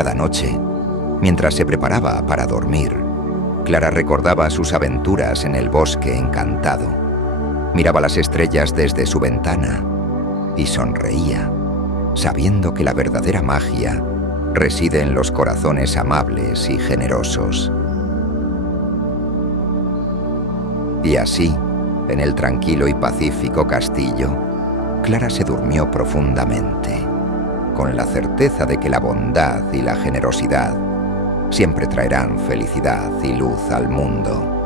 Cada noche, mientras se preparaba para dormir, Clara recordaba sus aventuras en el bosque encantado. Miraba las estrellas desde su ventana y sonreía, sabiendo que la verdadera magia reside en los corazones amables y generosos. Y así, en el tranquilo y pacífico castillo, Clara se durmió profundamente, con la certeza de que la bondad y la generosidad siempre traerán felicidad y luz al mundo.